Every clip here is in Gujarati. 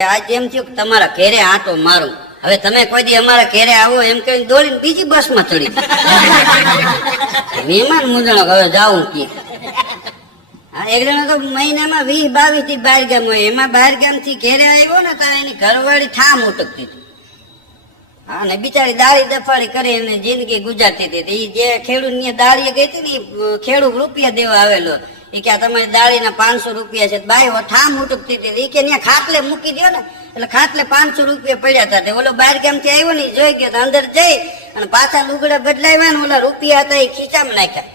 આજ એમ થયું કે તમારા ઘેરે આટો મારું. હવે તમે કોઈ દી અમારા ઘેરે આવો એમ કહીને દોડીને બીજી બસમાં ચડી. મહેમાન મુંદણો હવે જાવું કે એક જણો તો મહિનામાં 20-22 થી બહાર ગામ હોય, એમાં બહાર ગામ થી ઘેરે આવ્યો ને તો એની ઘરવાળી ઠામ ઉટકતી હતી. હા, ને બિચારી દાળી દફાળી કરી એને જિંદગી ગુજારતી હતી. એ જે ખેડૂત ની દાળીએ ગઈ હતી ને ખેડૂત રૂપિયા દેવા આવેલો એ કે તમારી દાળીના 500 રૂપિયા છે. બાઈ ઠામ ઉટકતી હતી. એ કે ત્યાં ખાટલે મૂકી દો ને, એટલે ખાટલે 500 રૂપિયા પડ્યા હતા. ઓલો બહાર ગામ થી આવ્યો ને જોઈ ગયો તો અંદર જઈ અને પાછા લુગડા બદલાવ્યા ને ઓલા રૂપિયા હતા એ ખીચામાં નાખ્યા.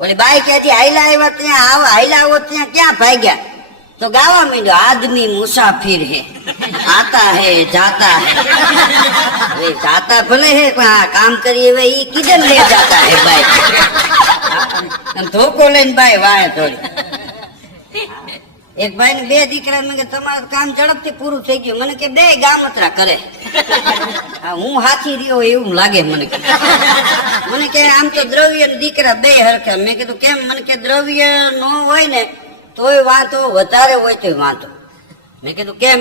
ઓલી બાઈ ક્યાંથી હાઈલા આવ્યા ત્યાં હાઈલા આવો ત્યાં ક્યાં ભાગ્યા તો ગાવા માંડ્યો, આદમી મુસાફિર હે, આતા હે જાતા હે. જાતા ભલે હે પણ કામ કરીએ હવે ઈ કિધર લે જાતા હે બાઈ. ધોકો લઈને બાઈ વાળે થોડી. એક ભાઈ ને 2 દીકરા, મેં કે તમારું કામ ઝડપથી પૂરું થઈ ગયું. મને કે 2 ગામતરા કરે. હું હાથી રહ્યો એવું લાગે મને. મને કે આમ તો દ્રવ્ય ને દીકરા 2 હરખા. મેં કીધું કેમ? મને કે દ્રવ્ય નો હોય ને તોય વાંધો, વધારે હોય તોય વાંધો. મેં કીધું કેમ?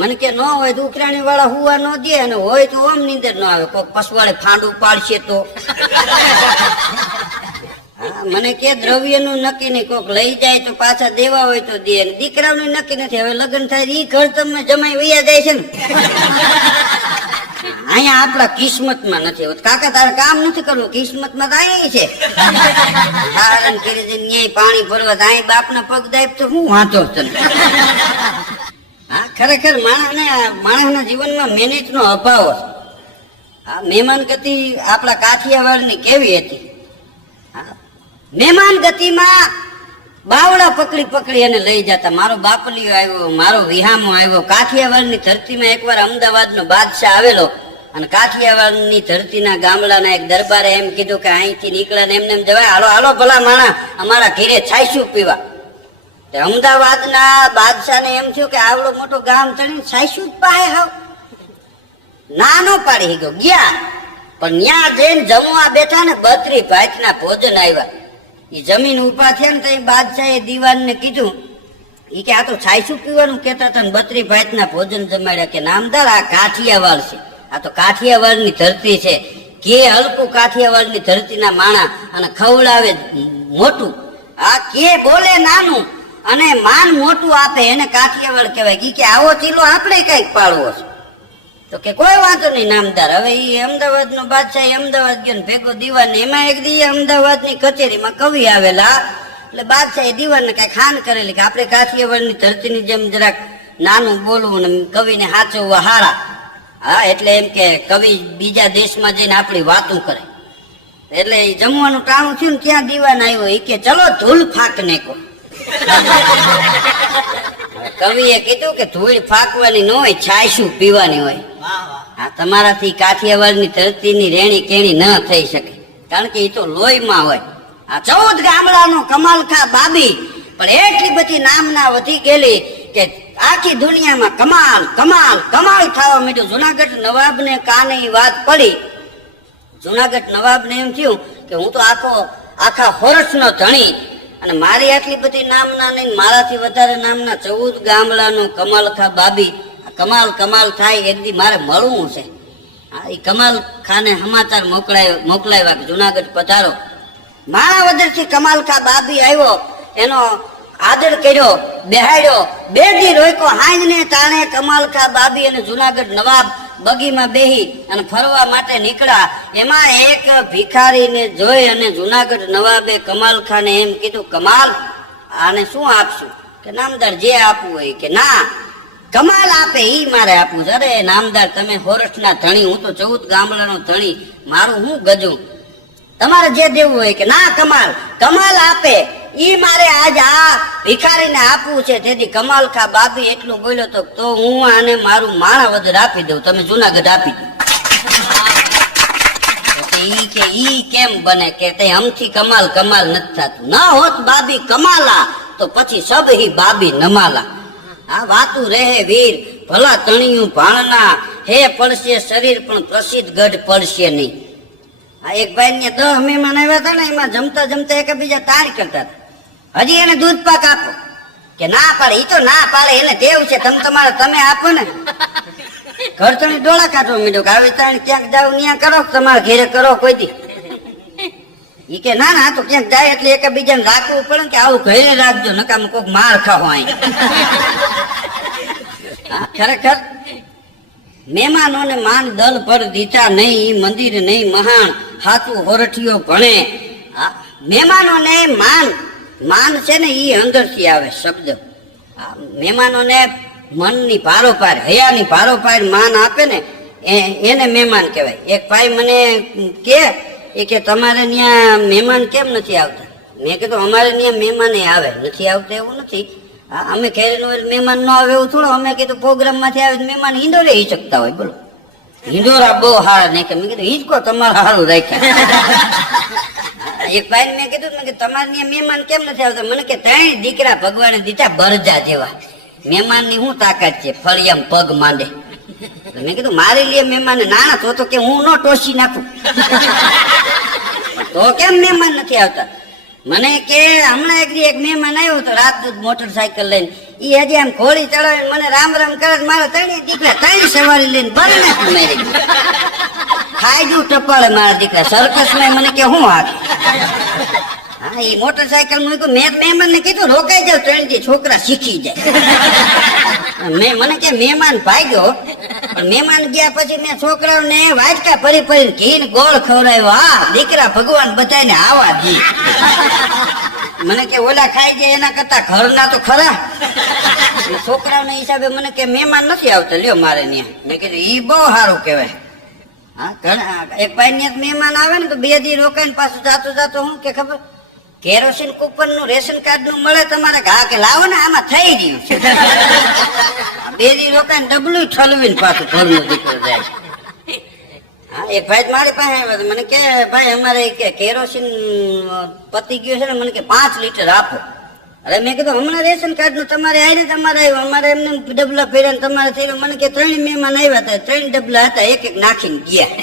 મને કે ન હોય તો ઉકરાણી વાળા હુવા ન દે, અને હોય તો ઓમ નીંદર ન આવે. કોઈક પસવાડે ફાંડું પાડશે તો. મને કે દ્રવ્ય નું નક્કી નહીં, કોક લઈ જાય તો પાછા દેવા હોય તો દે. દીકરાનું નક્કી નથી. હવે લગ્ન થાય ઈ ઘર તમે જમાઈ વૈયા જાય છે ને. અહીંયા આપડા કિસ્મત માં નથી. કાકા તારે કામ નથી કરવું, કિસ્મત માં તો અહીંયા છે. હારણ કરી ન્યાય પાણી ભરવા અહીં બાપના પગ દાય તો હું વાંચો તને. હા, ખરેખર માણસના જીવનમાં મહેનત નો અભાવ છે. આ મહેમાન ગતિ આપણા કાઠિયાવાડ ની કેવી હતી? મહેમાન ગતિમાં બાવડા પકડી એને લઈ જતા. મારો બાપલિયો આવ્યો, મારો વિહામો આવ્યો. કાઠિયાવાડ ની ધરતીમાં એકવાર અમદાવાદ નો બાદશાહ આવેલો અને કાઠિયાવાડ ની ધરતીના ગામડાના એક દરબારે એમ કીધું કે અહીંથી નીકળ્યા ને એમને એમ જવાય, હાલો હાલો ભલા માણા અમારા ઘેરે છાયશું પીવા. અમદાવાદ ના બાદશાહ ને એમ થયું કે આવડો મોટો ગામ ચડીને છાયશું જ પાય હાવ નાનો પાડી ગયો. ગયા પણ ત્યાં જઈને જમવા બેઠા ને 32 ભાતના ભોજન આવ્યા. એ જમીન ઉભા થયા ને તો બાદશાહે દીવાન ને કીધું, ઈ કે આ તો છાયશું પીવાનું કેતા હતા ને 32 ભાતના ભોજન જમાડ્યા. કે નામદાર આ કાઠિયાવાડ છે, આ તો કાઠિયાવાડ ની ધરતી છે. કે હલકું કાઠિયાવાડ ની ધરતી ના માણા અને ખવડાવે મોટું. આ કે બોલે નાનું અને માન મોટું આપે એને કાઠિયાવાડ કહેવાય. કે આવો ચીલો આપણે કઈક પાડવો છે. તો કે કોઈ વાંધો નહીં નામદાર. હવે એ અમદાવાદ નો બાદશાહ અમદાવાદ ગયો ને ભેગો દીવાન. એમાં એક દી અમદાવાદ ની કચેરીમાં કવિ આવેલા, એટલે બાદશાહ દીવાન ને કઈ ખાન કરેલી કે આપણે કાઠિયાવાડ ની ધરતી ની જેમ જરાક નાનું બોલવું ને કવિને હાચવવા હારા. હા, એટલે એમ કે કવિ બીજા દેશમાં જઈને આપણી વાતું કરે. એટલે જમવાનું ટાણું થયું ને ત્યાં દીવાન આવ્યો. એ કે ચલો ધૂળ ફાક ને કો. કવિએ કીધું કે ધૂળ ફાકવાની ન હોય, છાયશું પીવાની હોય. હા, તમારાથી કાઠિયાવાડ ની ધરતી ની રેણી કેણી ન થઈ શકે, કારણ કે એ તો લોહીમાં હોય. આ 14 ગામડાનો કમાલખા બાબી પણ એટલી બધી નામના વધી ગયેલી કે આખી દુનિયામાં કમાલ કમાલ કમાલ થવા માંડ્યું. જુનાગઢ નવાબ ને કાને વાત પડી. જુનાગઢ નવાબ ને એમ થયું કે હું તો આખા હોરસ નો ધણી, અને મારી આટલી બધી નામના નહીં, મારાથી વધારે નામના 14 ગામડાનો કમાલખા બાબી. કમાલ થાય એક દી મારે મળવું છે. હા, એ કમાલ ખાને સમાચાર મોકલાવ્યા કે જુનાગઢ પધારો. માણાવદર થી કમાલખા બાબી આવ્યો, એનો આદર કર્યો, બેહાડ્યો. 2 દી રોક્યો. હાંજ ને તાણે કમાલખા બાબી અને જુનાગઢ નવાબ બગીમાં બેહી અને ફરવા માટે નીકળ્યા. એમાં એક ભિખારીને જોઈ અને જુનાગઢ નવાબે કમાલખાને એમ કીધું, કમાલ આને શું આપશું? કે નામદાર જે આપવું હોય. કે ના, કમાલ આપે ઈ મારે આપવું છે. અરે નામદાર તમે હોરઠના ધણી, હું તો 14 ગામડાનો ધણી, મારું હું ગજું, તમારે જે દેવું હોય. કે ના, કમાલ આપે ઈ મારે આજ આ ભિખારીને આપવું છે. તેથી કમાલખા બાબી એટલું બોલ્યો તો હું આને મારું માણાવદર આપી દઉં, તમે જુનાગઢ આપી દો. ઈ કે ઈ કેમ બને? કે તે હમથી કમાલ નથી થતું. ના હોત બાબી કમાલા તો પછી સબ હી બાબી નમાલા. આ વાતું રહે વીર ભલા તણિયું ભાણના, હે પડશે શરીર પણ પ્રસિદ્ધ ગઢ પડશે નહીં. આ એક ભાઈ ને 10 મહેમાન આવ્યા હતા ને, એમાં જમતા એકબીજા તાણ કરતા હતા. હજી એને દૂધ પાક આપો. કે ના પાડે, ઈ તો ના પાડે, એને ટેવ છે, તમે આપો ને. ઘર તમે ડોળા કાઢવા મીડો કે આવી તાણી ક્યાંક જાવ ત્યાં કરો, તમારા ઘેરે કરો કોઈ દી. ઈ કે ના ના, તો ક્યાંક જાય એટલે એકબીજાને રાખવું પડે કે આવું ઘરે રાખજો, નકામાં કોક માર ખાવો અહીં. ખરેખર મહેમાનોને માન દલ પર દીધા નહીં, મંદિર નહીં મહાન, હાથું હોરઠીઓ ભણે. મહેમાનોને માન છે ને ઈ અંદરથી આવે શબ્દ. મહેમાનોને મનની ભારોપાર, હયાની ભારોપાર માન આપે ને એને મહેમાન કહેવાય. એક ભાઈ મને કે તમારે ત્યાં મહેમાન કેમ નથી આવતા? મેં કીધું અમારે ત્યાં મહેમાન આવે, નથી આવતા એવું નથી. અમે ઘેરનો મહેમાન ન આવે એવું થોડો. અમે કીધું પ્રોગ્રામ માંથી આવે મહેમાન હિંડોરે હી શકતા હોય. બોલો, હિંડોરા બહુ હારા નાખ્યા. મેં કીધું હિંચકો તમારે સારું રાખ્યા. એક ભાઈ મેં કીધું કે તમારે ત્યાં મહેમાન કેમ નથી આવતા? મને કે 3 દીકરા ભગવાને દીધા બરજા જેવા. મહેમાન ની શું તાકાત છે, ફળિયામ પગ માંડે. મેં કીધું મારી લે મહેમાન નાના તો કે હું ન ટોસી નાખું. તો કેમ મહેમાન નથી આવતા? મને કે હમણાં એક મહેમાન આવ્યો તો રાત મોટરસાયકલ લઈને, ઈ હજી આમ ઘોડી ચડાવીને મને રામ રામ કરે. મારા 3 દીકરા 3 સવારી લઈને બરે નાખી મારી. ખાઈ ગયું ટપાળે મારા દીકરા. સર્કસ માં મને કે હું હાથ. હા, એ મોટરસાયકલ મૂક્યું. મેં મહેમાન ને કીધું રોકાઈ જાવ, 3 થી છોકરા શીખી જાય. મને કે મહેમાન ભાગ્યો, પણ મહેમાન ગયા પછી મેં છોકરાઓને વાટકા ફરી ઘી ગોળ ખવડાવ્યો. હા, દીકરા ભગવાન બધાને આવા દી. મને કે ઓલા ખાઈ જાય એના કરતા ઘરના તો ખરા. છોકરાઓના હિસાબે મને કે મહેમાન નથી આવતા, લ્યો મારે ત્યાં. મેં કીધું ઈ બહુ સારું કહેવાય. હા, ઘણા એક ભાઈ ને મહેમાન આવે ને તો 2 દી રોકાઈને પાછું જાતો હું કે ખબર, કેરોસીન કૂપન નું રેશન કાર્ડ નું મળે તમારે. ઘા કે લાવો ને આમાં થઈ ગયું. 2 દી રોકાઈને ડબલું ઠલવીને પાછું ઘરનું દીકરો જાય. હા, એક ભાઈ મારી પાસે આવ્યો મને કે ભાઈ અમારે કે કેરોસીન પતી ગયું છે ને, મને કે 5 લીટર આપો. અરે મેં કીધું હમણાં રેશન કાર્ડ નું તમારે આવીને તમારે આવ્યું, અમારે એમને ડબલા ફેર્યા તમારે થઈ ગયું. મને કે 3 મહેમાન આવ્યા હતા, 3 ડબલા હતા, એક નાખીને ગયા.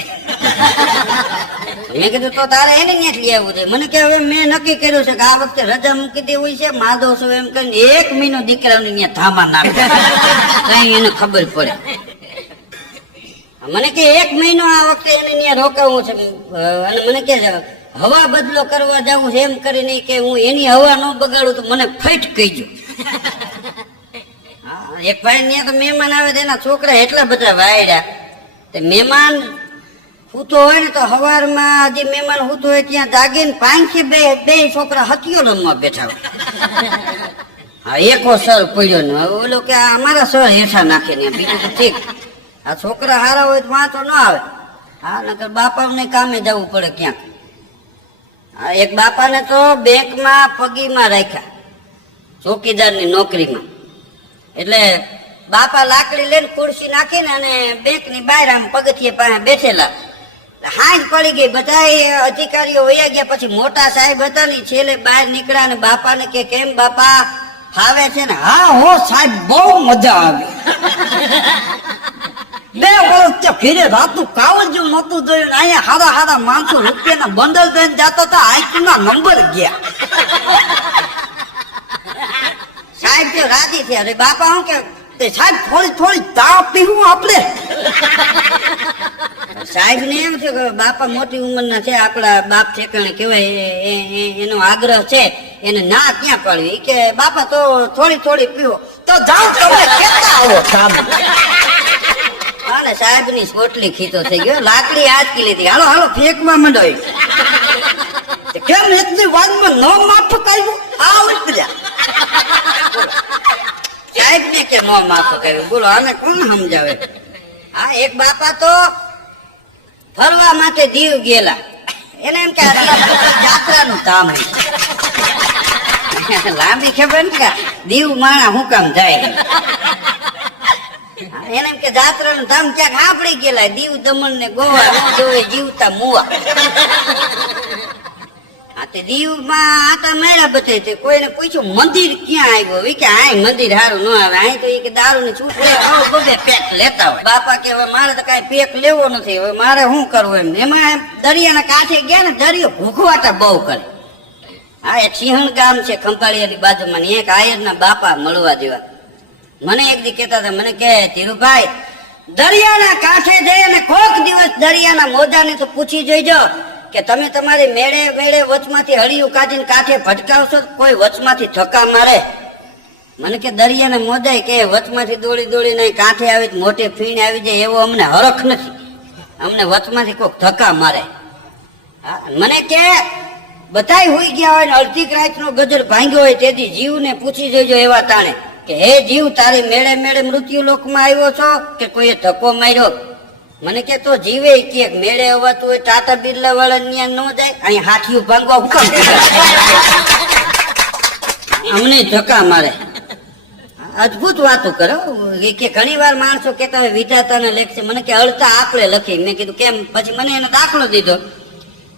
મેં કીધું તો તારે એને ત્યાં લઈ આવવું છે. મને કે હવે મેં નક્કી કર્યું છે કે આ વખતે રજા મૂકી દેવી છે, માધવ છો એમ કરીને 1 મહિનો દીકરાઓને ત્યાં ધામા નાખે, કઈ એને ખબર પડે. મને કે 1 મહિનો આ વખતે એને ત્યાં રોકાવું છે. અને મને કે હવા બદલો કરવા જવું છે, એમ કરીને કે હું એની હવા ન બગાડું તો મને ફાઈટ કહીજો. એક ભાઈ ત્યાં તો મહેમાન આવે તો એના છોકરા એટલા બધા વાયડા. મહેમાન સૂતો હોય ને તો સવારમાં હજી મહેમાન સૂતો હોય ત્યાં જાગીને પાંખી બે છોકરા હથિયો રમવા બેઠા હોય. હા, એકો સર પડ્યો ને ઓલો કે અમારા સર હેઠા નાખે ને. બીજું તો ઠીક, આ છોકરા હારા હોય તો વાંચો ન આવે. હા, નકર બાપાને કામે જવું પડે ક્યાંક. હા, એક બાપાને તો બેંકમાં પગીમાં રાખ્યા, ચોકીદારની નોકરીમાં. એટલે બાપા લાકડી લઈને ખુરશી નાખીને અને બેંકની બહાર આમ પગથિયે પાસે બેઠેલા. હાંજ પડી ગઈ, બધા અધિકારીઓ વયા ગયા. પછી મોટા સાહેબ હતા ને છેલ્લે બહાર નીકળ્યા ને બાપાને કે કેમ બાપા ફાવે છે ને? હા હો સાહેબ, બહુ મજા આવી. 2 વર્ષ ફીરે રાતું કાવજ નતું જોયું. અહીંયા હારા માણસો રૂપિયાના બંડલ દઈને જતા હતા, આઈક્યુના નંબર ગયા. સાહેબ તો રાજી થયા. અરે બાપા શું કે સાહેબ થોડી ચા પીવું આપણે? સાહેબ ને એમ થયું કે બાપા મોટી ઉંમરના છે, આપડા બાપ ઠેકાણે કહેવાય, એનો આગ્રહ છે, એને ના ક્યાં પાડવી. કે બાપા તો થોડી પીવો. તો જાઓ તમે કેતા આવો સાહેબ. અને સાહેબ ની પોટલી ખીતો થઈ ગયો, લાકડી આંચકી લીધી. હાલો ફેંકવા માંડો. કેમ એટલી વાતમાં ન માફક આવ્યું? આ ઉતર્યા સાહેબ ને કે ન માફક આવ્યું. બોલો આને કોણ સમજાવે? હા, એક બાપા તો ફરવા માટે દીવ ગયેલા. એને એમ કે જાત્રાનું કામ લાંબી ખબર ને કે દીવ માણા હું કામ જાય. એને એમ કે જાત્રાનું ધામ ક્યાંક સાંભળી ગયેલા, દીવ દમણ ને ગોવા ન જોવે જીવતા મુવા. દીવમાં આટા મેળા બતાવે. કોઈને પૂછ્યું મંદિર ક્યાં આવ્યો? કે આ મંદિર સારું ન આવે, અહીં તો કે દારૂ ની છૂટ બધે પેક લેતા હોય. બાપા કે હવે મારે તો કઈ પેક લેવો નથી, હવે મારે શું કરવું એમ. એમાં દરિયાના કાંઠે ગયા ને, દરિયો ભૂખવાટા બહુ કરે. હા, એક સિંહણ ગામ છે ખંભાળિયાની બાજુમાં, ને એક આયરના બાપા મળવા દેવા. મને એક દી કહેતા હતા, મને કહે ધીરુભાઈ, દરિયાના કાંઠે જઈ અને કોક દિવસ દરિયાના મોજાને તો પૂછી જોઈજો કે તમે તમારી મેળે મેળે વચમાંથી હળિયું કાઢીને કાંઠે ભટકાવશો, કોઈ વચમાંથી ધક્કા મારે? મને કે દરિયાના મોજાય કે વચમાંથી દોડી દોડીને કાંઠે આવી મોટે ફીણ આવી જાય એવો અમને હરખ નથી, અમને વચમાંથી કોઈક ધક્કા મારે. મને કે બધાય હોઈ ગયા હોય ને અડધી રાતનો ગજર ભાંગ્યો હોય તેથી જીવને પૂછી જોઈજો એવા તાણે કે હે જીવ, તારી મેળે મેળે મૃત્યુ લોકમાં આવ્યો છો કે કોઈએ ધક્કો માર્યો? મને કે તો જીવે કે મેળે અવાતું હોય ટાટા બિરલા વાળા ન્યા ન જાય, અહીં હાથિયું ભાંગવા હુકમ અમને ધક્કા મારે. અદભુત વાતો કરો કે ઘણી વાર માણસો કેતા હોય વિધાતાને લેખ છે. મને કે અડતા આપણે લખી. મેં કીધું કેમ? પછી મને એને દાખલો દીધો.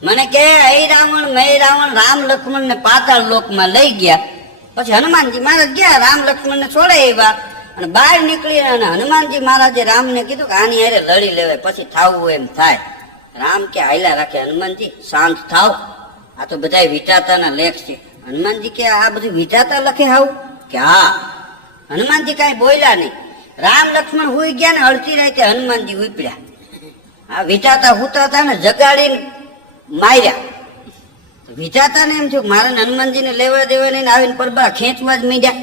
મને કે હે રાવણ મે રાવણ રામ લક્ષ્મણ ને પાતાળ લોકમાં લઈ ગયા. પછી હનુમાનજી મહારાજ ગયા, રામ લક્ષ્મણ ને છોડે એવા અને બહાર નીકળી અને હનુમાનજી મહારાજે રામને કીધું કે આની હારે લડી લેવાય, પછી થાવું એમ થાય. રામ કે હાયલા રાખે, હનુમાનજી શાંત થાવ, આ તો બધા વિધાતાના લેખ છે. હનુમાનજી કે આ બધું વિધાતા લખે આવું? કે હા. હનુમાનજી કઈ બોલ્યા નહીં. રામ લક્ષ્મણ હુઈ ગયા ને અડધી રાતે હનુમાનજી ઉપડ્યા. આ વિધાતા હુતા હતા ને જગાડીને માર્યા. વિધાતા ને એમ થયું મારે હનુમાનજી ને લેવા દેવા નહીં, આવીને પરબા ખેંચવા જ મીડ્યા.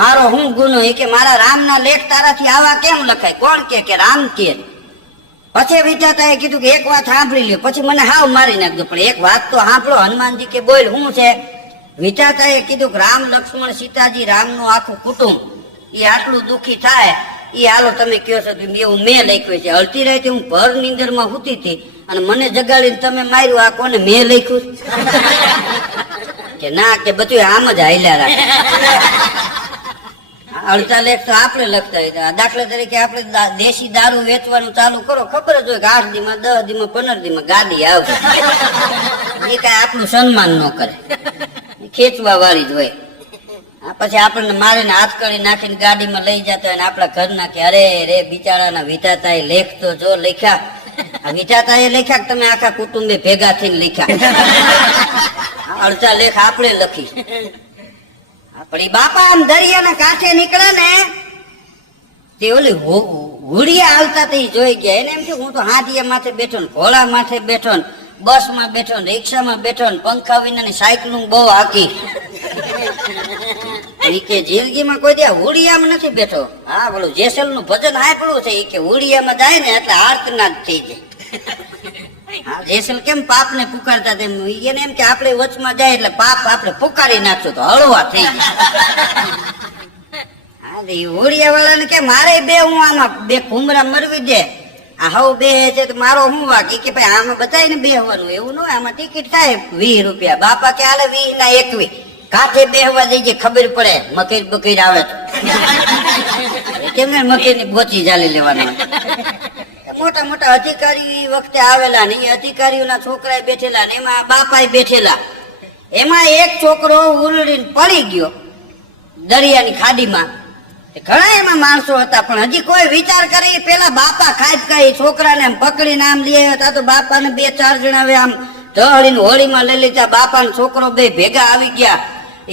મારો હું ગુનો? એ કે મારા રામ ના લેખ તારાથી આવા કેમ લખાય? કોણ કે રામ કે? પછી વિધાતા એ કીધું કે એક વાત સાંભળી લ્યો, પછી મને હાવ મારી નાખજો, પણ એક વાત તો સાંભળો. હનુમાનજી કે બોલ, શું છે? વિધાતા એ કીધું કે રામ લક્ષ્મણ સીતાજી રામનું આખું કુટુંબ એ આટલું દુઃખી થાય એ હાલો તમે કયો છો એવું મેં લખ્યું છે. અડધી રાતે હું ભર નીંદર માં હુતી હતી અને મને જગાડીને તમે માર્યું, આ કોને મેં લખ્યું? કે ના, કે બધું આમ જ હાલ્યા રાખે. અડધા લેખ તો આપણે લખતા હોય. દાખલા તરીકે આપણે દેશી દારૂ વેચવાનું ચાલુ કરો, ખબર જ હોય કે 8 દીમાં 10 દીમાં 15 દીમાં ગાડી આવશે. એ કઈ આપણું સન્માન ન કરે, ખેંચવા વાળી જ હોય. પછી આપણને મારીને હાથ કરી નાખીને ગાડીમાં લઈ જતા હોય ને આપણા ઘરના કે અરે રે બિચારાના વિધાતા એ લેખ તો જો લખ્યા. આ વિધાતા એ લખ્યા કે તમે આખા કુટુંબે ભેગા થઈને લખ્યા? અડધા લેખ આપણે લખી. પણ એ બાપા આમ દરિયાના કાંઠે નીકળે ને તે ઓલી હુડિયા હાલતા તે જોઈ ગયા. એને એમ કે હું તો હાથિયા માથે બેઠો ને ઘોડા માથે બેઠો ને બસ માં બેઠો ને રિક્ષામાં બેઠો ને પંખા વિના સાયકલ બહુ હાકી. કે જિંદગીમાં કોઈ દે હુડિયામાં નથી બેઠો. હા, બોલું જેસલ નું ભજન સાંભળ્યું છે કે હુડિયામાં જાય ને એટલે આર્તનાદ થઈ જાય. હા, જેસલ કેમ પાપ ને પુકારતા તેમ એને એમ કે આપણે વચમાં જાય એટલે પાપ આપણે પુકારી નાખશું તો હળવા થઈ જાય. હુડિયા વાળાને કે મારે બે હું આમાં બે ઘુમરા મરવી દે, આ હવ બે છે તો મારો શું વાક? કે ભાઈ આમાં બતાવીને બેહવાનું એવું ન હોય, આમાં ટિકિટ થાય 20 રૂપિયા. બાપા કે હાલે 20 ના 21 કાંઠે બેહવા દઈએ, ખબર પડે મકર બકર આવે તો કેમ મકર ની બોચી ચાલી લેવાનું. મોટા મોટા અધિકારી વખતે આવેલા ને એ અધિકારીઓના છોકરા બેઠેલા ને એમાં બાપા બેઠેલા. એમાં એક છોકરો ઉલડીને પડી ગયો દરિયાની ખાડીમાં. ઘણા એમાં માણસો હતા પણ હજી કોઈ વિચાર કરે પેલા બાપા ખાઈ છોકરાને આમ પકડીને આમ લઈ આવ્યા. તો બાપાને 2-4 જણા હવે આમ ઢળીને હોળીમાં લઈ લીધા. બાપા ને છોકરો બે ભેગા આવી ગયા.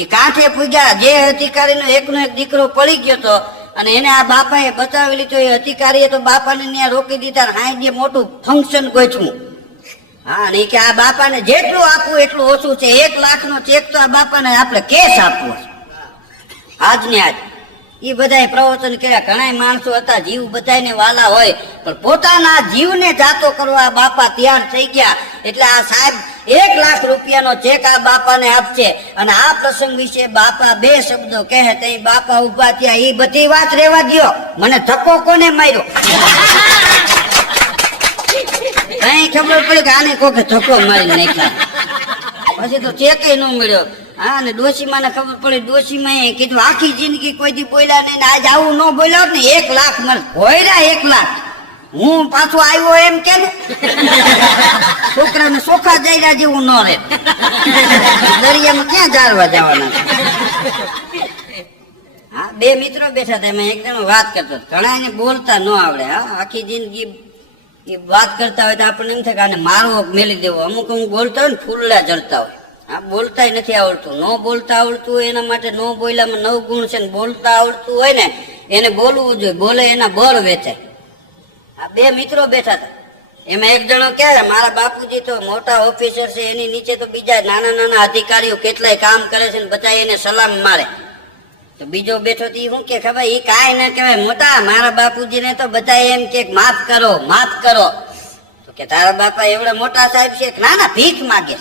એ કાંઠે પૂગ્યા. જે અધિકારીનો એકનો એક દીકરો પડી ગયો હતો અને એને આ બાપાએ બચાવી લીધો. એ અધિકારીએ તો બાપાને ત્યાં રોકી દીધા. હાઈ મોટું ફંક્શન ગોઠવું. હા, ને કે આ બાપાને જેટલું આપવું એટલું ઓછું છે. 1 લાખનો ચેક તો આ બાપાને આપણે કેસ આપવો આજ ને આજ. એ બધા પ્રવચન કર્યા. ઘણા માણસો હતા જીવ બધાને વાલા હોય પણ પોતાના જીવને જાતો કરવા બાપા તૈયાર થઈ ગયા. એટલે આ સાહેબ 1 લાખ રૂપિયાનો ચેક આ બાપાને આપશે. અને આ પ્રસંગ વિશે બાપા 2 શબ્દો કહે તો બાપા ઉભા થયા. એ બધી વાત રેવા દ્યો, મને ધક્કો કોને માર્યો? કઈ ખબર પડી કે આને કોકે ધક્કો મારી નાખ્યા. પછી તો ચેકે ન મળ્યો. હા, ને ડોશીમાં ને ખબર પડી. ડોશીમાં એ કીધું આખી જિંદગી કોઈ દી બોલ્યા નહીં ને આજ આવું ન બોલ્યો ને 1 લાખ મને ભોયરા 1 લાખ હું પાછો આવ્યો એમ કે છોકરાને સોખા જઈ જેવું ન રહે. દરિયામાં ક્યાં જાળવા જવાના? હા, 2 મિત્રો બેઠા હતા. એમાં એક જણો વાત કરતો. ઘણા એને બોલતા ન આવડે. હા, આખી જિંદગી એ વાત કરતા હોય તો આપણને એમ થાય કે આને મારવો મેલી દેવો. અમુક બોલતા હોય ને ફૂલડા જળતા હોય. હા, બોલતાય નથી આવડતું. નો બોલતા આવડતું હોય એના માટે નો બોલ્યામાં 9 ગુણ છે, ને બોલતા આવડતું હોય ને એને બોલવું જોઈએ. બોલે એના બળ વેચે. આ 2 મિત્રો બેઠા હતા. એમાં એક જણો કે મારા બાપુજી તો મોટા ઓફિસર છે, એની નીચે તો બીજા નાના નાના અધિકારીઓ કેટલાય કામ કરે છે ને બધા એને સલામ મારે. તો બીજો બેઠો તો શું કે ખબર, એ કાંઈ ના કહેવાય મોટા, મારા બાપુજીને તો બધા એમ કે માફ કરો માફ કરો. તો કે તારા બાપા એવડા મોટા સાહેબ છે? ના ના, ભીખ માગે.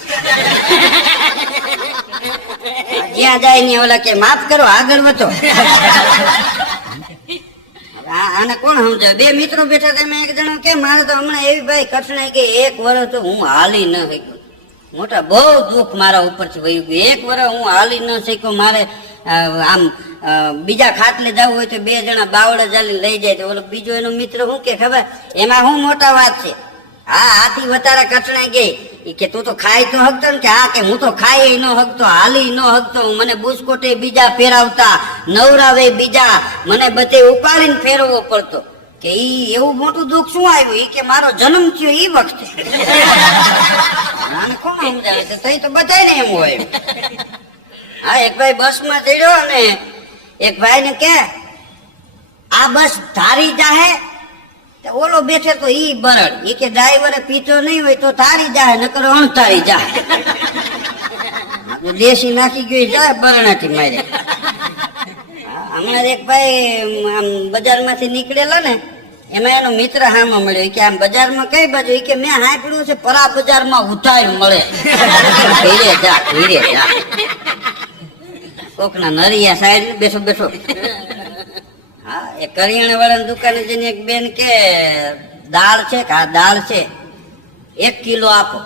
જ્યાં જાય ને ઓલા કે માફ કરો, આગળ વધો. આને કોણ સમજાવે? 2 મિત્રો બેઠા હતા. એમાં એક જણો કે મારે તો હમણાં એવી ભાઈ કઠણાઈ કે 1 વર્ષ તો હું હાલી ન શક્યો. મોટા, બહુ દુઃખ મારા ઉપરથી વયું ગયું. 1 વર્ષ હું હાલી ન શક્યો. મારે આમ બીજા ખાટલે જવું હોય તો 2 જણા બાવળે ચાલીને લઈ જાય. તો ઓલો બીજો એનો મિત્ર શું કે ખબર, એમાં શું મોટા વાત છે? હા, આથી વધારે કઠણાઈ ગઈ. કે તું તો ખાઈ તો હકતો ને? કે હા, કે હું તો ખાઈ ન હકતો, હાલી ન હકતો, મને બુસ્કોટે બીજા ફેરવતા, નવરાવે બીજા, મને બધે ઉપાડીને ફેરવવો પડતો. કે ઈ એવું મોટું દુઃખ શું આવ્યું? ઈ કે મારો જન્મ થયો ઈ વખતે. આને કોણ સમજાવે છે? તઈ તો બધાય ને એમ હોય. હા, એક ભાઈ બસમાં ચડ્યો અને એક ભાઈ ને કે આ બસ ધારી જાહે. ઓલો બેઠે તો ઈ બરડ. ઈ કે ડ્રાઈવરે પીતો નહીં હોય તો ધારી જાય, નકર અણધારી જાય. દેશી નાખી ગયો જાય બરણાથી મારે. હમણાં એક ભાઈ આમ બજારમાંથી નીકળેલો ને, એમાં એનો મિત્ર હામો મળ્યો. કે આમ બજારમાં કઈ બાજુ? કે મેં સાંભળ્યું છે પરા બજારમાં ઉધાર મળે. ધીરે જા ધીરે જા. કોકના નરિયા સાઈડ બેઠો બેઠો. હા, એ કરિયાણા વાળાની દુકાને જઈને એક બેન કે દાળ છે? કે હા દાળ છે, 1 કિલો આપો.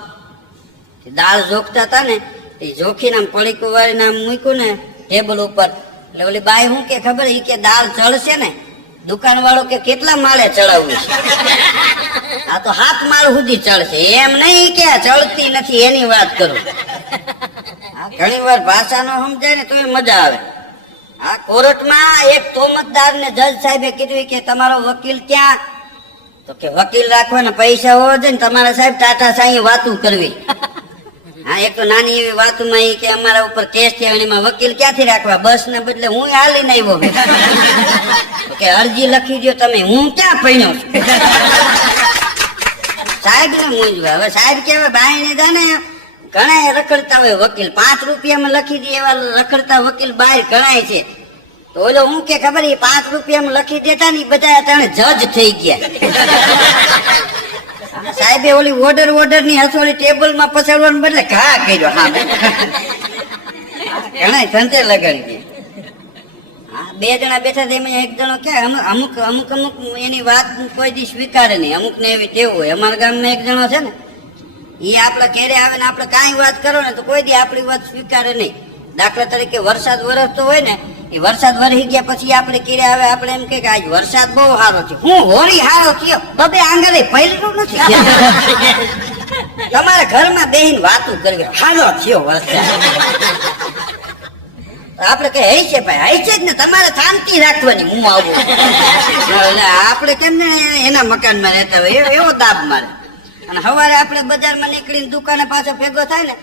દાળ જોખતા હતા ને, એ જોખીને આમ પડીકું વાળીને આમ મૂક્યું ને ટેબલ ઉપર. એટલે ઓલી બાઈ શું કે ખબર, ઈ કે દાળ ચડશે ને? દુકાન વાળો કે કેટલા માળે ચડાવવું છે? આ તો 7 માળ સુધી ચડશે. એમ નહીં કે ચડતી નથી એની વાત કરું. ઘણી વાર ભાષા નો સમજાય ને તો મજા આવે. આ કોર્ટમાં એક તોમતદાર ને જજ સાહેબે કીધું કે તમારો વકીલ ક્યાં? તો કે વકીલ રાખવાના પૈસા હોવા જોઈએ ને તમારા સાહેબ ટાટા સાઈ વાતું કરવી. હા, એક તો નાની એવી વાતમાં ઈ કે અમારા ઉપર કેસ થયા, એમાં વકીલ ક્યાંથી રાખવા? બસ ને બદલે હું હાલીને આવ્યો. કે અરજી લખી દો તમે, હું ક્યાં પૈણ્યો? સાહેબ ને મૂંઝવે. હવે સાહેબ કેવાય બાઈ ને જાને ઘણા રખડતા હોય વકીલ, 5 રૂપિયામાં લખી દે એવા રખડતા વકીલ બહાર ઘણાય છે. તો ઓલો હું કે ખબર, એ 5 રૂપિયામાં લખી દેતા ને બધા અટાણે જજ થઈ ગયા. સાહેબે ઓલી ઓર્ડર ની હથોડી ટેબલમાં પછાડવાને બદલે ઘા કર્યો. હા, ઘણા સંતે લગાડી. હા, 2 જણા બેઠા હતા. એમાં એક જણો કે અમુક અમુક અમુક એની વાત કોઈ દી સ્વીકારે નહીં. અમુક ને એવી ટેવ હોય. અમારા ગામમાં એક જણો છે ને, એ આપડા ઘેરે આવે ને આપણે કાંઈ વાત કરો ને તો કોઈ દી આપણી વાત સ્વીકારે નહીં. દાખલા તરીકે વરસાદ વરસતો હોય ને, એ વરસાદ વરસી ગયા પછી આપણે ઘેરે આવે, આપણે એમ કે આજ વરસાદ બહુ સારો છે. હું હોળી સારો થયો, બબે આંગળે પહેલું નથી. તમારા ઘરમાં બેહીને વાતું કરવી, સારો થયો વરસાદ. આપડે કઈ હઈ છે ભાઈ, હઈ છે જ ને, તમારે શાંતિ રાખવાની. હું આવું આપણે કેમ ને એના મકાનમાં રહેતા હોય એવો દાબ મારે. અને સવારે આપણે બજારમાં નીકળીને દુકાને પાછો ભેગો થાય ને,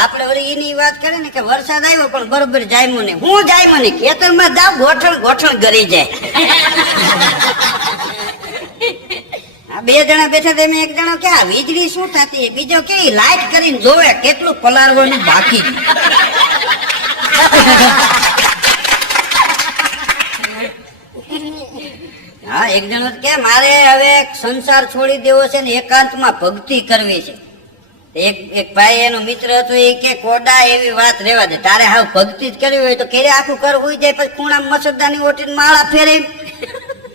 આપણે વળી એની વાત કરે ને કે વરસાદ આવ્યો પણ બરોબર જામ્યો નહીં. હું જામ્યો નહીં, ખેતરમાં જાવ ગોઠણ ગોઠણ ગરી જાય. આ 2 જણા બેઠા તેમ એક જણો કે આ વીજળી શું થતી? બીજો કે લાઈટ કરીને જોવે કેટલું પલાળવાનું બાકી. હા, એક જણો કે મારે હવે સંસાર છોડી દેવો છે ને એકાંતમાં ભક્તિ કરવી છે. એક ભાઈ એનો મિત્ર હતો, એ કે કોડા એવી વાત રેવા દે, તારે હાવ ભક્તિ જ કરવી હોય તો કેરે આખું ઘર હોઈ જાય, પછી ખૂણા મસરદાની ઓટીને માળા ફેરે,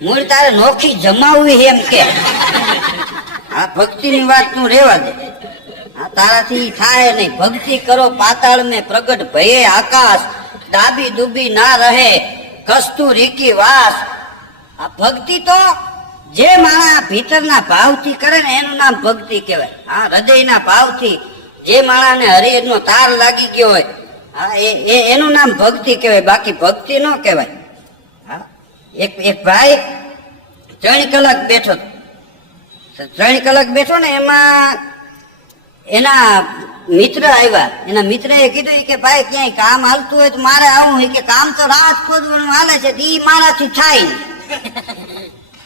મૂળ તારે નોખી જમાવવી એમ કે. આ ભક્તિની વાત તું રેવા દે. આ તારાથી થાય નહીં. ભક્તિ કરો પાતાળ મેં પ્રગટ ભયે આકાશ, દાબી દુબી ના રહે કસ્તુરીકી વાસ. આ ભક્તિ તો જે માણસ ભીતરના ભાવથી કરે ને એનું નામ ભક્તિ કહેવાય. હા, હૃદયના ભાવથી જે માણસને હરિનો તાર લાગી ગયો હોય, હા, એનું નામ ભક્તિ કહેવાય, બાકી ભક્તિ ન કહેવાય. હા, એક ભાઈ 3 કલાક બેઠો. 3 કલાક બેઠો ને, એમાં એના મિત્ર આવ્યા, એના મિત્રએ કીધું કે ભાઈ ક્યાંય કામ હાલતું હોય તો મારે આવું, કે કામ તો રાત ખોદવાનું હાલે છે, ઈ મારાથી થાય.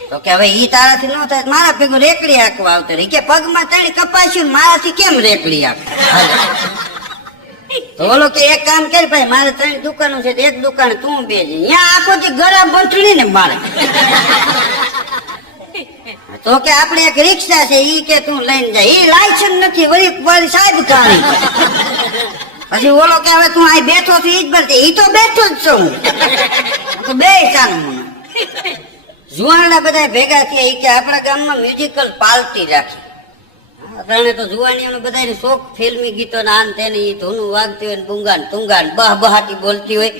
તો કે હવે ઈ તારાથી ન થાય, મારા ભેગું રેકડી હાંકવા આવતો રહી, કે પગમાં તણી કપાસ્યું મારાથી કેમ રેકડી હાંક. તો ઓલો કે એક કામ કર ભાઈ, મારે 3 દુકાનો છે, એક દુકાન તું બેજે, અહીંયા આખો થી ગળા બંધણી ને મારે. તો કે આપણે એક રિક્ષા છે, ઈ કે તું લઈને જાય, ઈ લાયસન્સ નથી, વળી સાહેબ કાણી. પછી ઓલો કે હવે તું અહીં બેઠો છું ઈ જ ભરતી, ઈ તો બેઠો જ છું હું, બે સાનું. જુવાનડા બધા ભેગા થયા, ઈ કે આપણા ગામમાં મ્યુઝિકલ પાર્ટી રાખી. અટાણે તો જુવાનીઓને બધાને શોખ ફિલ્મી ગીતો આન તેની ધૂનું વાગતી હોય, બુંગાન તુંગાન બહાટી બોલતી હોય.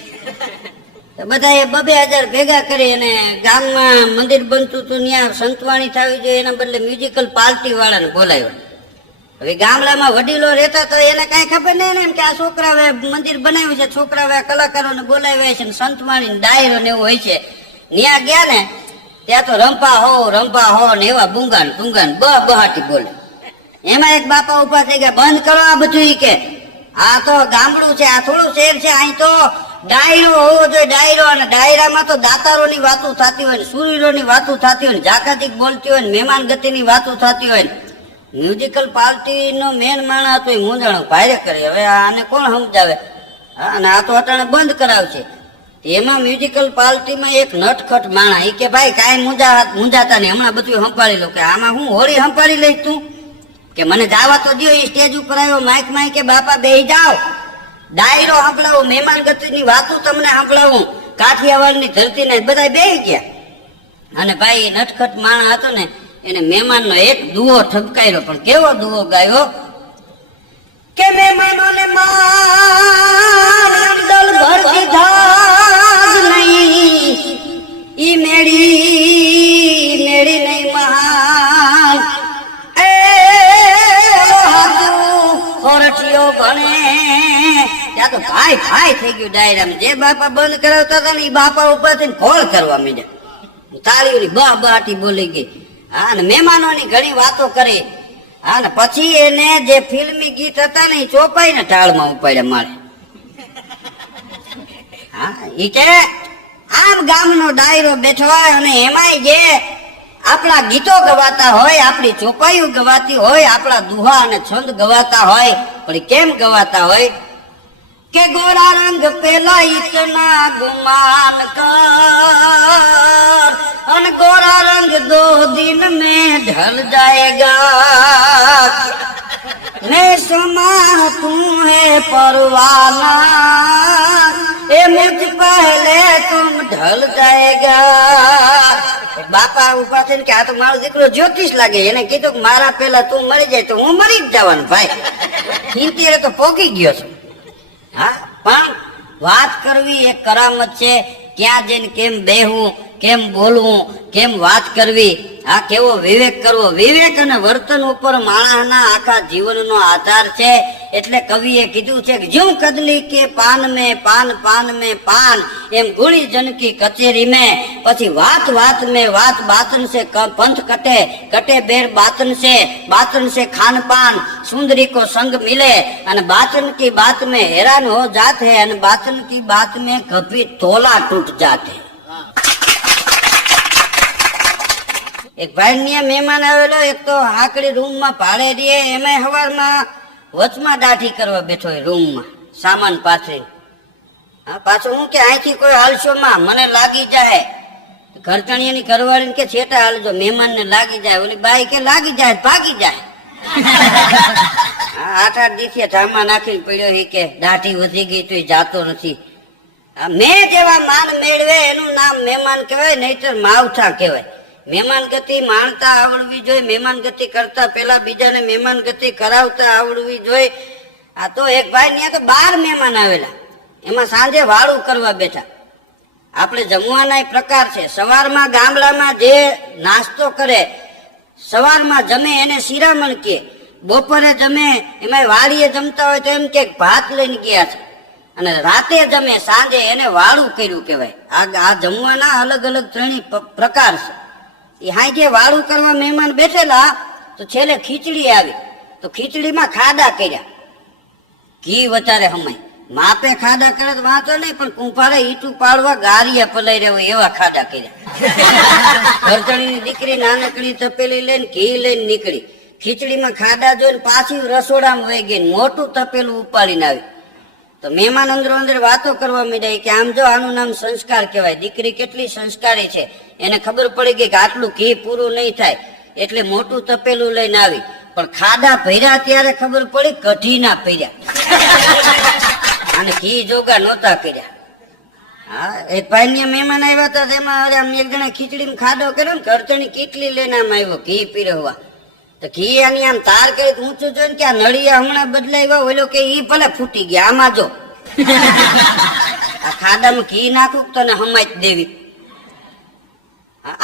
બધા 2,000 ભેગા કરી અને ગામમાં મંદિર બનતું હતું, ત્યાં સંતવાણી થવી જોઈએ, એના બદલે મ્યુઝિકલ પાર્ટી વાળાને બોલાવ્યો. હવે ગામડામાં વડીલો રહેતા તો એને કઈ ખબર નહીં ને, એમ કે આ છોકરાએ મંદિર બનાવ્યું છે, છોકરાએ કલાકારોને બોલાવ્યા છે, સંતવાણી ડાયરો ને એવું હોય છે. ત્યાં ગયા ને ત્યાં તો રંપા હો ને એવા બુંગાન તુંગાન બહાટી બોલે. એમાં એક બાપા ઉભા થઈ ગયા, બંધ કરો આ બધું, કે આ તો ગામડું છે, આ થોડું શહેર છે, અહીં તો ડાયરો હોવો જોઈએ, ડાયરો. અને ડાયરામાં તો દાતારોની વાતો થતી હોય, સુરીરોની વાતો થતી હોય, જાકાતિક બોલતી હોય, મહેમાન ગતિની વાતો થતી હોય. મ્યુઝિકલ પાર્ટી નો મેન માણસ હતો એ મૂંઝાણો ભારે કરે. હવે આને કોણ સમજાવે? અને આ તો અટાણે બંધ કરાવશે. એમાં મ્યુઝિકલ પાર્ટીમાં એક નટખટ માણા, એ કે ભાઈ કાંઈ મૂંઝાતા નહીં, હમણાં બધું સંભાળી લો. કે આમાં હું હોળી સંભાળી લઈશ તું? કે મને જવા તો દો. એ સ્ટેજ ઉપર આવ્યો, માઇક કે બાપા બેહી જાઓ, ડાયરો સંભળાવું, મહેમાન ગતિની વાતો તમને સંભળાવું, કાઠિયાવાડની ધરતીને. બધા બેહી ગયા. અને ભાઈ નટખટ માણા હતો ને, એને મહેમાનનો એક દુઓ ઠપકાર્યો. પણ કેવો દુઓ ગાયો કે મહેમાનોને માન દલ ભર દીધા જ નહીં, ઈ મેળી નહીં મહાન, એ ઓરઠિયો ભણે. ત્યાં તો ભાઈ થઈ ગયું ડાયરામાં. જે બાપા બંધ કરાવતા હતા ને એ બાપા ઉપર થઈને ખોળ કરવા માંડ્યા, તાળીઓની બહાટી બોલી ગઈ. હા, ને મહેમાનોની ઘણી વાતો કરી. હા, ને પછી એને જે ફિલ્મી ગીત હતા ને એ ચોપાઈને ઢાળમાં ઉપાડ્યા મારે. હા, ઈ કે આમ ગામનો ડાયરો બેઠો હોય અને એમાંય જે આપણા ગીતો ગવાતા હોય, આપણી ચોપાઈઓ ગવાતી હોય, આપણા દુહા અને છંદ ગવાતા હોય. પણ કેમ ગવાતા હોય? કે ગોરા રંગ પેલા ઇતના ગુમાન કર, અને ગોરા રંગ 2 दिन में ढल जाएगा, ने समा तू है परवाना, ए मुझ पहले तुम ढल जाएगा. બાપા ઉભા થઈને કે આ તો મારો દીકરો જ્યોતિષ લાગે, એને કીધું કે મારા પેલા તું મરી જાય તો હું મરી જ જવાનું. ભાઈ 70 તો પોગી ગયો છું. હા, પણ વાત કરવી એક કરામત છે. ક્યાં જઈને કેમ બેહવું, કેમ બોલવું, કેમ વાત કરવી, આ કેવો વિવેક કરવો. વિવેક અને વર્તન ઉપર માણસના આખા જીવનનો આધાર છે. એટલે કવિએ કીધું છે કે જ્યું કદલી કે પાન મેં પાન, પાન મેં પાન, એમ ગુણી જનકી કચેરી મેં. પછી વાત મેં વાત, બાતન से पंथ कटे, कटे बेर बातन से खान पान, सुंदरी को संग मिले, અને बातन की बात में हैरान हो जात है, અને बातन की बात में कभी तोला टूट जात है. એક ભાઈ મહેમાન આવેલો, એક તો આકડી રૂમ માં ભાડે રહે, એમાં સવારમાં વચમાં દાઢી કરવા બેઠો હોય રૂમમાં સામાન પાથરી. હા, પાછું હું કે અહીંથી કોઈ હાલશો માં મને લાગી જાય. ઘરચણીયાની ઘરવાળીને કે છેટા હાલજો, મહેમાન ને લાગી જાય. ઓલી બાઈ કે લાગી જાય ભાગી જાય. 8 દિવસે ધામા નાખીને પડ્યો કે દાઢી વધી ગઈ તો જાતો નથી. મેં જેવા માન મેળવે એનું નામ મહેમાન કહેવાય, નહીતર માવઠા કહેવાય. મહેમાન ગતિ માણતા આવડવી જોઈએ. મહેમાન ગતિ કરતા પેલા બીજાને મહેમાન ગતિ કરાવતા આવડવી જોઈએ. આ તો એક ભાઈ ત્યાં તો 12 મહેમાન આવેલા, એમાં સાંજે વાળું કરવા બેઠા. આપણે જમવાના પ્રકાર છે. સવારમાં ગામડામાં જે નાસ્તો કરે, સવારમાં જમે એને શિરામણ કે, બપોરે જમે એમાં વાડીએ જમતા હોય તો એમ કે ભાત લઈને ગયા છે, અને રાતે જમે સાંજે એને વાળું કર્યું કહેવાય. આ જમવાના અલગ અલગ 3 પ્રકાર છે. એ હાઈ જે વાળું કરવા મહેમાન બેઠેલા તો છેલ્લે ખીચડી આવી, તો ખીચડીમાં ખાડા કર્યા, ઘી વધારે હમાય. માપે ખાડા કરે તો વાંચો નહીં, પણ કુંભારે ઈટું પાડવા ગારિયા પલાઈ રહ્યા એવા ખાડા કર્યા. ઘરધણીની દીકરી નાનકડી તપેલી લઈને ઘી લઈને નીકળી, ખીચડીમાં ખાડા જોઈને પાછી રસોડામાં વહી ગઈ, મોટું તપેલું ઉપાડીને આવી. તો મહેમાન અંદરો અંદર વાતો કરવા માંડ્યા કે આમ જો આનું નામ સંસ્કાર કહેવાય, દીકરી કેટલી સંસ્કારી છે. એને ખબર પડી ગઈ કે આટલું ઘી પૂરું નહીં થાય, એટલે મોટું તપેલું લઈને આવી. પણ ખાડા ભર્યા ત્યારે ખબર પડી કઢી ના ભર્યા અને ઘી જોગા નહોતા કર્યા. હા, એક ભાઈ મહેમાન આવ્યા હતા, તેમાં આમ એક જણા ખીચડીમાં ખાડો કર્યો ને, ઘરતણી કેટલી લઈને આમ આવ્યો ઘી પીરવવા. તો ઘી આની આમ તાર કરી ઊંચું જોઈને કે આ નળિયા હમણાં બદલાવ્યા, ઓલો કે ઈ ભલે ફૂટી ગયા, આમાં જો આ ખાડામાં ઘી નાખું તને હમાઈ જ દેવી.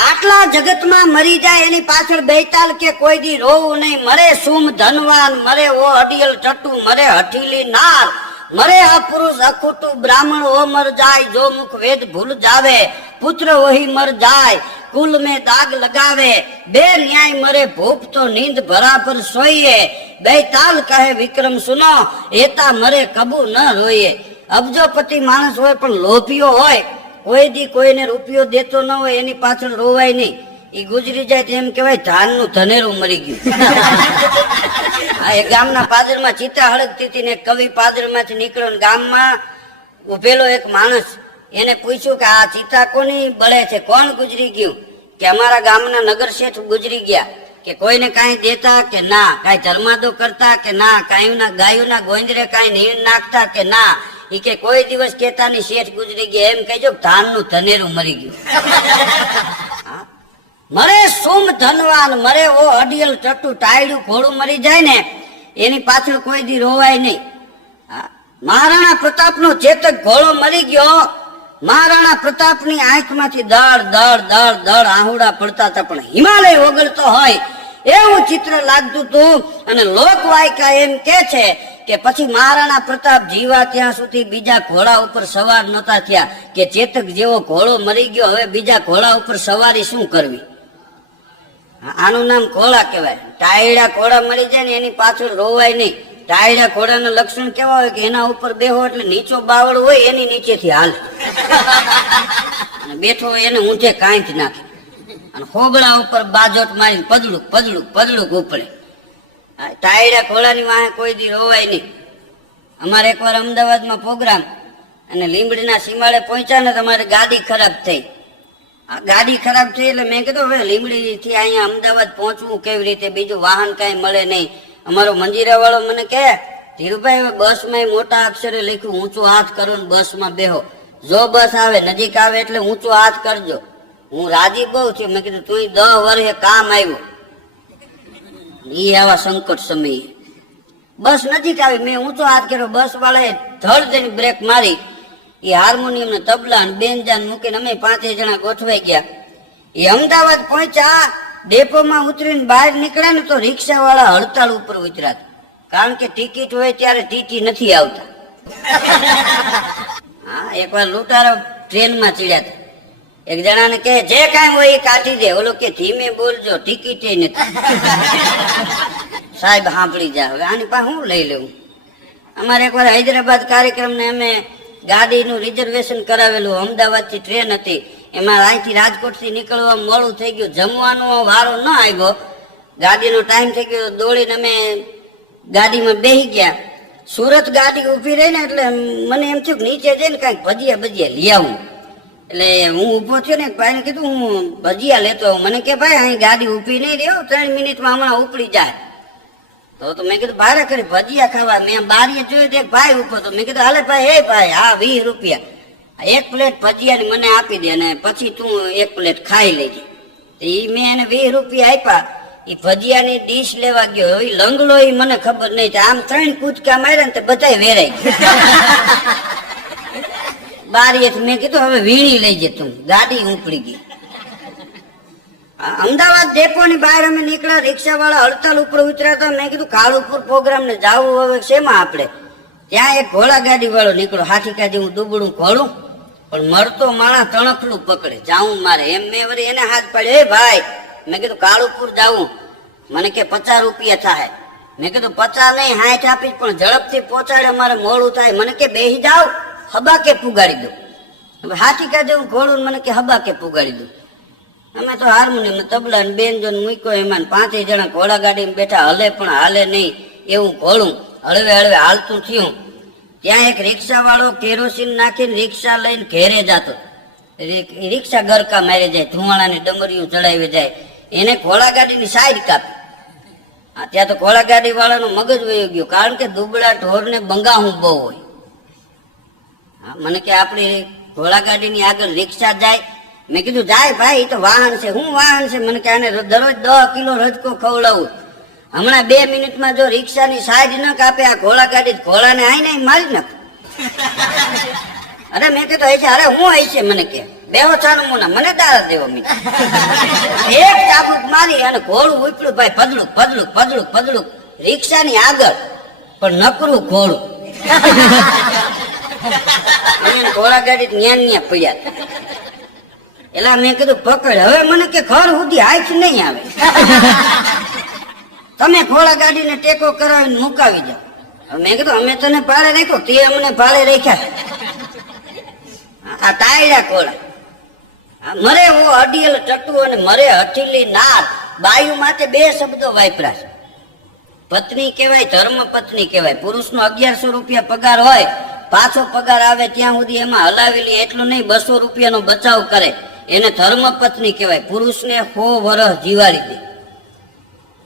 આટલા જગતમાં મરી જાય એની પાછળ બેતાલ કે કોઈ દી રોવું નહીં. મરે સુમ ધનવાન, મરે ઓ અડિયલ ટટુ, મરે હઠીલી નાર, મરે આ પુરુષ અખૂટું બ્રાહ્મણ ઓ મર જાય, જો મુખ વેદ ભૂલ જાવે, પુત્ર વહી મર જાય, કુલ में दाग लगावे, बे न्याय मरे भूप तो नींद बराबर सोइए, बेताल कहे विक्रम सुनो, एता मरे कबू न रोइए. અબજોપતિ માણસ હોય પણ લોભીઓ હોય, કોઈ દી કોઈને રૂપિયો દેતો ન હોય, એની પાછળ રોવાય નહીં. એ ગુજરી જાય તો એમ કહેવાય ધાનનું ધનેરું મરી ગયું. આ એક ગામના પાદરમાં ચિતા હળગતી હતી ને કવિ પાદરમાંથી નીકળ્યો, ગામમાં ઉભેલો એક માણસ, એને પૂછ્યું કે આ ચિતા કોની બળે છે, કોણ ગુજરી ગયું? કે અમારા ગામના નગર શેઠ ગુજરી ગયા. કે કોઈને કાંઈ દેતા કે ના, કાંઈ ધર્માદો કરતા કે ના, કાંઈના ગાયોના ગોંદરે કાંઈ નીણ નાખતા કે ના. એ કે કોઈ દિવસ કેતા ની શેઠ ગુજરી ગયા, એમ કહેજો ધાનનું ધનેરું મરી ગયું. મરે સુમ ધનવાન, મરે ઓ અડિયલ ટટ્ટુ, ટાયડું ઘોડું મરી જાય ને એની પાછળ કોઈ દી રોવાય નહીં. મહારાણા પ્રતાપનો ચેતક ઘોડો મરી ગયો, મહારાણા પ્રતાપની આંખમાંથી દળ દળ દળ દળ આહુડા પડતા હતા, પણ હિમાલય ઓગળતો હોય એવું ચિત્ર લાગતું હતું. અને લોકવાયકા એમ કે છે કે પછી મહારાણા પ્રતાપ જીવા ત્યાં સુધી બીજા ઘોડા ઉપર સવાર નતા થયા, કે ચેતક જેવો ઘોડો મરી ગયો, હવે બીજા ઘોડા ઉપર સવારી શું કરવી? આનું નામ ઘોડા કહેવાય. ટાયડા ઘોડા મરી જાય ને એની પાછળ રોવાય નહીં. ટાયડા ઘોડાનું લક્ષણ કેવા હોય કે એના ઉપર બેહો એટલે નીચો બાવળ હોય એની નીચેથી હાલ, અને બેઠો હોય એને ઊંધે કાંઈ જ નાખે, અને હોગળા ઉપર બાજોટ મારીને પદડુક પદડુક પદડુક ઉપડે. ટાયડા ઘોડાની વાહે કોઈ દી રોવાય નહીં. અમારે એકવાર અમદાવાદમાં પ્રોગ્રામ, અને લીંબડીના સીમાડે પહોંચ્યા ને તમારે ગાડી ખરાબ થઈ. આ ગાડી ખરાબ થઈ એટલે મેં કીધું હવે લીંબડી થી અહીંયા અમદાવાદ પહોંચવું કેવી રીતે, બીજું વાહન કાંઈ મળે નહીં. અમારો મંજીરા વાળો મને કહે, ધીરુભાઈ હવે બસમાં મોટા અક્ષરે લખ્યું ઊંચો હાથ કરો ને બસમાં બેહો, જો બસ આવે નજીક આવે એટલે ઊંચો હાથ કરજો. હું રાજી બહુ છું, મેં કીધું તું 10 વર્ષે કામ આવ્યો. ઈ આવા સંકટ સમયે બસ નજીક આવી, મેં ઊંચો હાથ કર્યો, બસ વાળાએ ધડ દઈને બ્રેક મારી. એ હાર્મોનિયમ ને તબલા ને બેનજાન મૂકીને અમે 5 જણા ગોઠવાઈ ગયા. એ અમદાવાદ પહોંચ્યા, ડેપોમાં ઉતરીને બહાર નીકળ્યા ને તો રિક્ષા વાળા હડતાળ ઉપર ઉતર્યા, કારણ કે ટિકિટ હોય ત્યારે ટીટી નથી આવતા. હા, એકવાર લૂંટારા ટ્રેનમાં ચડ્યા હતા. એક જણાને કહે જે કાંઈ હોય એ કાઢી દે, ઓલો કે ધીમે બોલજો ટિકિટ નથી. સાહેબ સાંભળી જા, હવે આની પાસે હું લઈ લેવું. અમારે એકવાર હૈદરાબાદ કાર્યક્રમ ને અમે ગાડીનું રિઝર્વેશન કરાવેલું, અમદાવાદ થી ટ્રેન હતી, એમાં અહીંથી રાજકોટ થી નીકળવા મોડું થઈ ગયું, જમવાનો વારો ન આવ્યો, ગાડીનો ટાઈમ થઈ ગયો, દોડીને અમે ગાડીમાં બેસી ગયા. સુરત ગાડી ઉભી રહી ને એટલે મને એમ થયું નીચે જઈને કાંઈક ભજીયા ભજીયા લઈ આવું. એટલે હું ઉભો થયો ને ભાઈને કીધું હું ભજીયા લેતો આવું. મને કે ભાઈ અહીં ગાડી ઉભી નહીં રહ્યો, 3 મિનિટમાં હમણાં ઉપડી જાય. તો મેં કીધું ભારે કરી ભજીયા ખાવા. મેં બારીએ જોયું એક ભાઈ ઉભો તો મેં કીધું હાલે ભાઈ, એ ભાઈ હા 20 રૂપિયા, 1 પ્લેટ ભજીયાની મને આપી દે, અને પછી તું 1 પ્લેટ ખાઈ લેજે. એ મેં એને 20 રૂપિયા આપ્યા. એ ભજીયાની ડીશ લેવા ગયો, એ લંગડો એ મને ખબર નહીં, આમ 3 કૂદકા માર્યા ને તે બધા વેરાઈ ગયા. બારીએથી મેં કીધું હવે વીણી લઈ જે તું, ગાડી ઉપડી ગઈ. અમદાવાદ ડેપો ની બહાર અમે નીકળ્યા, રિક્ષા વાળા હડતાલ ઉપર ઉતર્યા હતા. મેં કીધું કાળુપુર પ્રોગ્રામ ને જાવું હવે શેમાં આપણે? ત્યાં એક ઘોડા ગાડી વાળો નીકળ્યો, હાથી કાઢી હું દુબળું ઘોડું, પણ મળતો માણસ તણખલું પકડે, જાવું મારે એમ. મેં વળી એને હાથ પાડ્યો, એ ભાઈ, મેં કીધું કાળુપુર જાવું. મને કે 50 રૂપિયા થાય. મેં કીધું 50 નહીં 60 આપીશ, પણ ઝડપથી પહોંચાડે, મારે મોડું થાય. મને કે બેસી જાવ, હબા કે પુગાડી દઉં. હવે હાથી કાઢે હું ઘોડું, મને કે હબા કે પુગાડી દઉં. અમે તો હાર્મોનિયમ તબલા ને બેન જો મૂક્યો એમાં 5 જણા ઘોડા ગાડીમાં બેઠા, હલે પણ હાલે નહીં એવું ઘોડું હળવે હળવે હાલતું થયું. ત્યાં એક રિક્ષા વાળો કેરોસીન નાખીને રિક્ષા લઈને ઘેરે જતો. રિક્ષા ગરકા મારી જાય, ધુવાણાની ડમરીયું ચડાવી જાય. એને ઘોડા ગાડીની સાઈડ કાપી. ત્યાં તો ઘોડા ગાડી વાળાનું મગજ વહી ગયું, કારણ કે દુબળા ઢોરને બંગાહું બહુ હોય. મને કે આપણી ઘોડા ગાડીની આગળ રિક્ષા જાય. મેં કીધું જાય ભાઈ, તો વાહન છે. હું વાહન છે? મને કે આને દરરોજ 10 કિલો રજકો ખવડાવું. હમણાં 2 મિનિટમાં જો રિક્ષાની સાઈડ ન કાપે આ ઘોડા ગાડી, ઘોડાને આઈને મારી નાખ. અરે મેં કીધું હશે, અરે હું હશે. મને કે બેહો છાનું મોના, મને દારા દેવો. મેં એક ચાબુક મારી અને ઘોડું ઉપડ્યું ભાઈ, પદડુક પદડુક પદડુક પદડુક રિક્ષાની આગળ, પણ નકરું ઘોડું. ઘોડા ગાડી ન્યા ન્યા પડ્યા. એટલે મેં કીધું પકડ. હવે મને કે ઘર સુધી હાથ નહીં આવે, તમે ઘોડા ગાડીને ટેકો કરાવીને મુકાવી જાઓ. મેં કીધું અમે તને ભાડે રાખ્યો, તે અમને ભાડે રાખ્યા. આ તાયડા ઘોડા મરે ઓ અડિયલ ટટુ અને મરે હઠીલી નાર. બાયુ માટે 2 શબ્દો વાપરા છે. પત્ની કહેવાય, ધર્મ પત્ની કહેવાય. પુરુષનો 1100 રૂપિયા પગાર હોય, પાછો પગાર આવે ત્યાં સુધી એમાં હલાવેલી એટલું નહીં 200 રૂપિયાનો બચાવ કરે, એને ધર્મ પત્ની કહેવાય. પુરુષને 100 વર્ષ જીવાડી દે.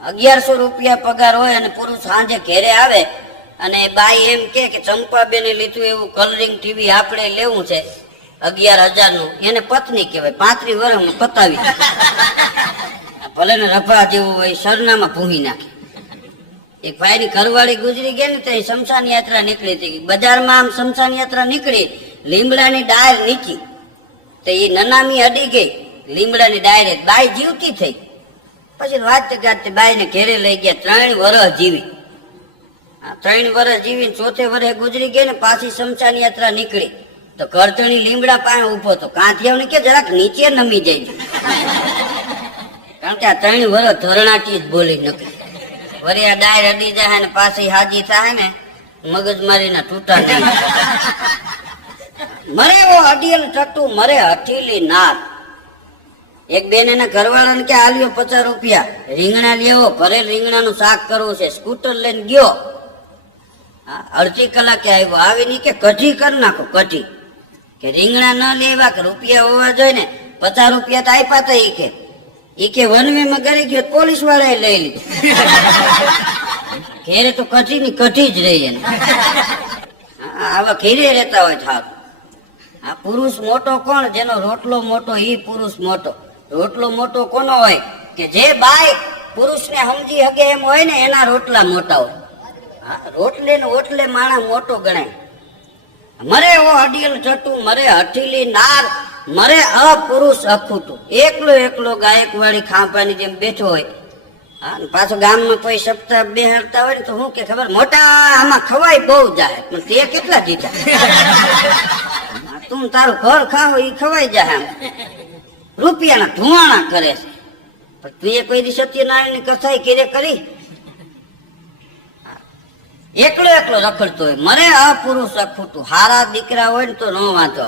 1100 રૂપિયા પગાર હોય અને પુરુષ સાંજે ઘેરે આવે અને બાઈ એમ કે ચંપાબેને લીધું એવું કલરિંગ ટીવી આપણે લેવું છે 11,000 નું, એને પત્ની કહેવાય. 35 વર્ષમાં પતાવી ભલે ને રફા જેવું હોય, સરનામાં ભૂંગી નાખે. એક ભાઈની ઘરવાળી ગુજરી ગઈ ને તો શમશાન યાત્રા નીકળી હતી. બજારમાં આમ શમશાન યાત્રા નીકળી, લીમડાની ડાળ નીચી તો એ નનામી અડી ગઈ લીમડાની ડાયરે, બાઈ જીવતી થઈ. પછી વાંચતે ગાજતે બાઈને ઘેરે લઈ ગયા. 3 વર્ષ જીવી. 3 વર્ષ જીવીને 4થે વર્ષે ગુજરી ગઈ ને પાછી શમશાન યાત્રા નીકળી તો કરતણી લીમડા પાસે ઉભો હતો. કાંઠિયાઓને કે જરાક નીચે નમી જાય, કારણ કે આ 3 વર્ષ ધરણાટી જ બોલી નકરી. વળી આ ડાયર અડી જાય ને પાછી હાજી થાય ને મગજમારીના તૂટા નહીં. મરે ઓ અડિયલ ટટ્ટુ મરે હઠીલી નાર. એક બેન એના ઘરવાળાને કે આલ્યો 50 રૂપિયા, રીંગણા લેવો, ભરેલ રીંગણાનું શાક કરવું છે. સ્કૂટર લઈને ગયો, અડધી કલાકે આવ્યો. આવીને કે કઢી કરી નાખો. કઢી કે રીંગણા ન લેવા કે રૂપિયા હોવા જોઈએ ને, 50 રૂપિયા તો આપ્યા હતા. ઈ કે વનવે માં ગરી ગયો, પોલીસ વાળાએ લઈ લીધું. ઘેરે તો કઢી ની કઢી જ રહી એને. આવા ઘેરે રહેતા હોય થાક. આ પુરુષ મોટો કોણ? જેનો રોટલો મોટો ઈ પુરુષ મોટો. રોટલો મોટો કોનો હોય? કે જે બાઈ પુરુષને સમજી હગે એમ હોય ને, એના રોટલા મોટા હોય. રોટલે ને ઓટલે માણા મોટો ગણાય. મરે ઓ અડિયલ ટટુ મરે હઠીલી નાર. મરે અપુરુષ અખૂટું. એકલો એકલો ગાયકવાડી ખાંપાની જેમ બેઠો હોય. પાછો ગામમાં કોઈ સપ્તાહ બેહાડતા હોય ને તો હું કે ખબર, મોટા આમાં ખવાય બહુ જાય, પણ તે કેટલા દીધા? તું તારું ઘર ખાવો એ ખવાઈ જાય. આમ રૂપિયાના ધુવાણા કરે છે, પણ તું એ કોઈ દી સત્યનારાયણ ની કથાઈ કેરે કરી? એકલો એકલો રખડતો હોય. મરે અપુરુષ અખૂટું. હારા દીકરા હોય ને તો ન વાંધો.